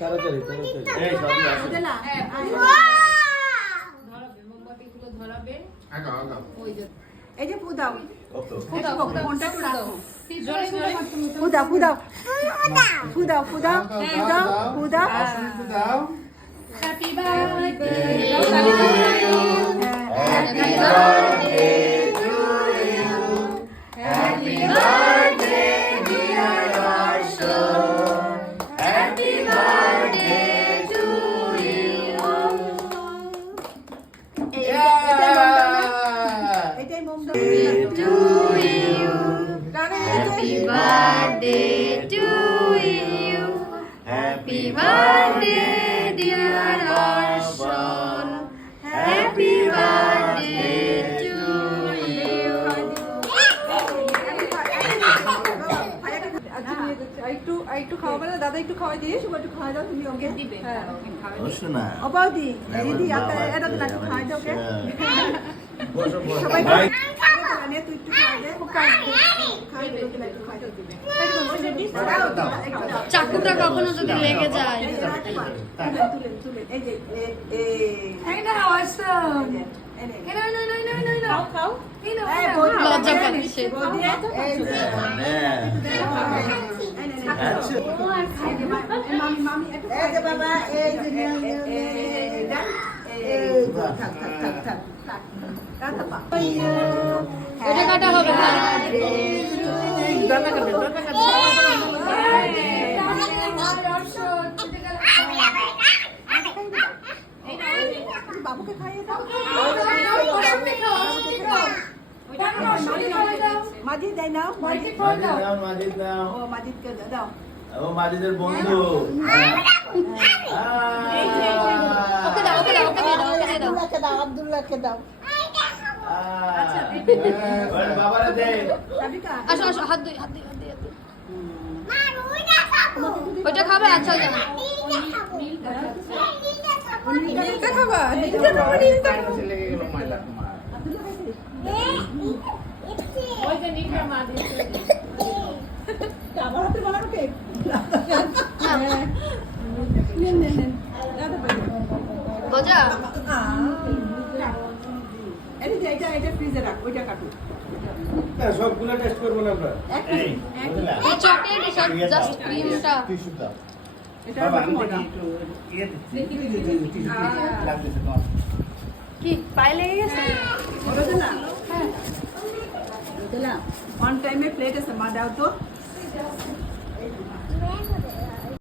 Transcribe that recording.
তাড়াতাড়ি এই সব ধরাবে মোমবাতিগুলো ধরাবে আগা ওই যে এই যে ফুদাও কত ফোনটা একটু রাখো জোরে জোরে ফুদাও ফুদাও ফুদাও ফুদাও ফুদাও ফুদাও দাও happy birthday happy birthday to you happy birthday dear Arshan happy birthday to you এটাই মোম দাও to you happy birthday to you happy birthday dear Arshan happy birthday to you একটু একটু খাওয়াবে না দাদা একটু খাওয়াই দিস একটু খাওয়াই দাও তুমি ওকে দিবে হ্যাঁ রোশনা অবাদি দিদি আপনার এটা তো একটু খাওয়াই দাও ওকে বসো বসো সবাই ভাই নে তুই একটু খাওয়াই দে খাওয়াই দে ওকে একটু খাওয়াই দাও চাকুটা কখনো যদি লেগে যায় তুলে এই যে এই না awesome খাও লজ্জা পাচ্ছে মামি মামি এই যে বাবা এই যে থাক থাক থাক থাক ওটা কাটা হবে না বাবুকে খাইয়ে দাও মাজিদ দেয় না মাজিদ দাও ও মাজিদকে দাও ও মাজিদের বন্ধু ওকে দাও ওকে দাও ওকে দিয়ে দাও ওকে দিয়ে দাও আব্দুল্লাহকে দাও আব্দুল্লাহকে দাও বাবারে দে সাবিকা আসো আসো হাত দুই হাত দুই হাত দুই ওইটা খাবে আচ্ছা যাবে নীলটা খাবা নীলটা খাবা নীলটা লেগে গেল মাইলা তোমার ওই যে নিচে মা দিচ্ছে আমার হাতে বানানো কেক বোঝা এটা ফ্রিজে রাখ ওইটা কাটু সবগুলো টেস্ট করব না আমরা এই এই চকলেট সব জাস্ট ক্রিমটা টিস্যু দাও এটা বাবা আমি মজা একটু ইয়ে দিচ্ছি লাগতেছে তোমার কি পায়ে লেগে গেছে বলো না হ্যাঁ দিলাম অন টাইমে প্লেট আছে মা দাও তো